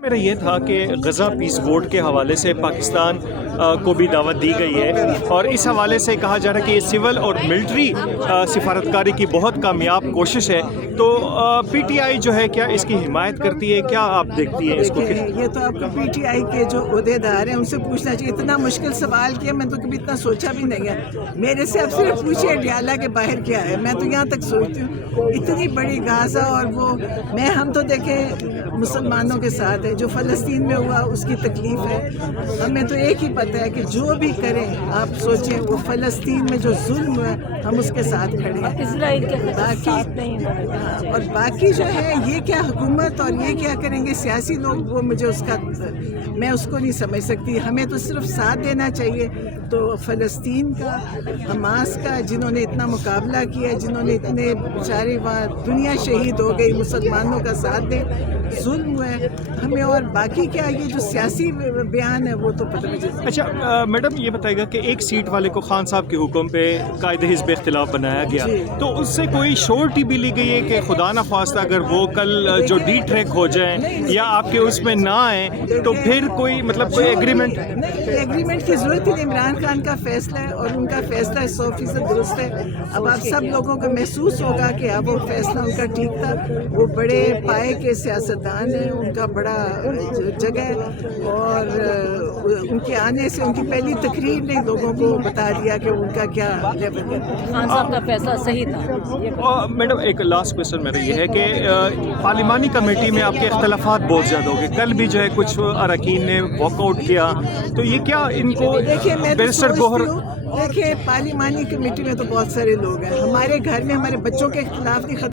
میرا یہ تھا کہ غزہ پیس ووٹ کے حوالے سے پاکستان کو بھی دعوت دی گئی ہے اور اس حوالے سے کہا جا رہا ہے کہ یہ سول اور ملٹری سفارتکاری کی بہت کامیاب کوشش ہے، تو پی ٹی آئی جو ہے کیا اس کی حمایت کرتی ہے؟ کیا آپ دیکھتی ہیں اس کو؟ یہ تو آپ کو پی ٹی آئی کے جو عہدیدار ہیں ان سے پوچھنا چاہیے. اتنا مشکل سوال کیا میں تو کبھی اتنا سوچا بھی نہیں ہے. میرے سے آپ صرف پوچھیے ڈیالہ کے باہر کیا ہے. میں تو یہاں تک سوچتی ہوں اتنی بڑی غازہ اور وہ ہم تو دیکھیں مسلمانوں کے ساتھ ہے. جو فلسطین میں ہوا اس کی تکلیف ہے. ہمیں تو ایک ہی پتہ ہے کہ جو بھی کریں آپ سوچیں وہ فلسطین میں جو ظلم ہوا ہم اس کے ساتھ کھڑے ہیں. اسرائیل کے باقی اور باقی جو ہے یہ کیا حکومت اور یہ کیا کریں گے سیاسی لوگ، وہ مجھے میں اس کو نہیں سمجھ سکتی. ہمیں تو صرف ساتھ دینا چاہیے. تو فلسطین کا، حماس کا، جنہوں نے اتنا مقابلہ کیا، جنہوں نے اتنے بیچارے وہاں دنیا شہید ہو گئی، مسلمانوں کا ساتھ دیں. ظلم ہوا ہے ہمیں. اور باقی کیا یہ جو سیاسی بیان ہے وہ تو پتہ نہیں چلتا. اچھا میڈم یہ بتائے گا کہ ایک سیٹ والے کو خان صاحب کے حکم پہ قائد حزب اختلاف بنایا گیا، تو اس سے کوئی شورٹی بھی لی گئی ہے کہ خدا نہ خواستہ اگر وہ کل جو ڈی ٹریک ہو جائیں یا آپ کے اس میں نہ آئیں تو پھر کوئی مطلب کوئی ایگریمنٹ؟ نہیں، ایگریمنٹ کی ضرورت ہی نہیں. عمران خان کا فیصلہ ہے اور ان کا فیصلہ 100% درست ہے. اب آپ سب لوگوں کو محسوس ہوگا کہ اب وہ فیصلہ ان کا ٹھیک تھا. وہ بڑے پائے کے سیاستدان ہیں، ان کا بڑا جگہ ہے اور ان کے آنے سے ان کی پہلی تقریر نے لوگوں کو بتا دیا کہ ان کا کیا لیول ہے. خان صاحب کا فیصلہ صحیح تھا. میڈم ایک لاسٹ کوشچن میرا یہ ہے کہ پارلیمانی کمیٹی میں آپ کے اختلافات بہت زیادہ ہو گئے. کل بھی جو ہے کچھ اراکین نے واک آؤٹ کیا، تو یہ کیا ان کو دیکھیے میں بیرسٹر گوہر دیکھیے پارلیمانی کمیٹی میں تو بہت سارے لوگ ہیں. ہمارے گھر میں ہمارے بچوں کے اختلاف نہیں ختم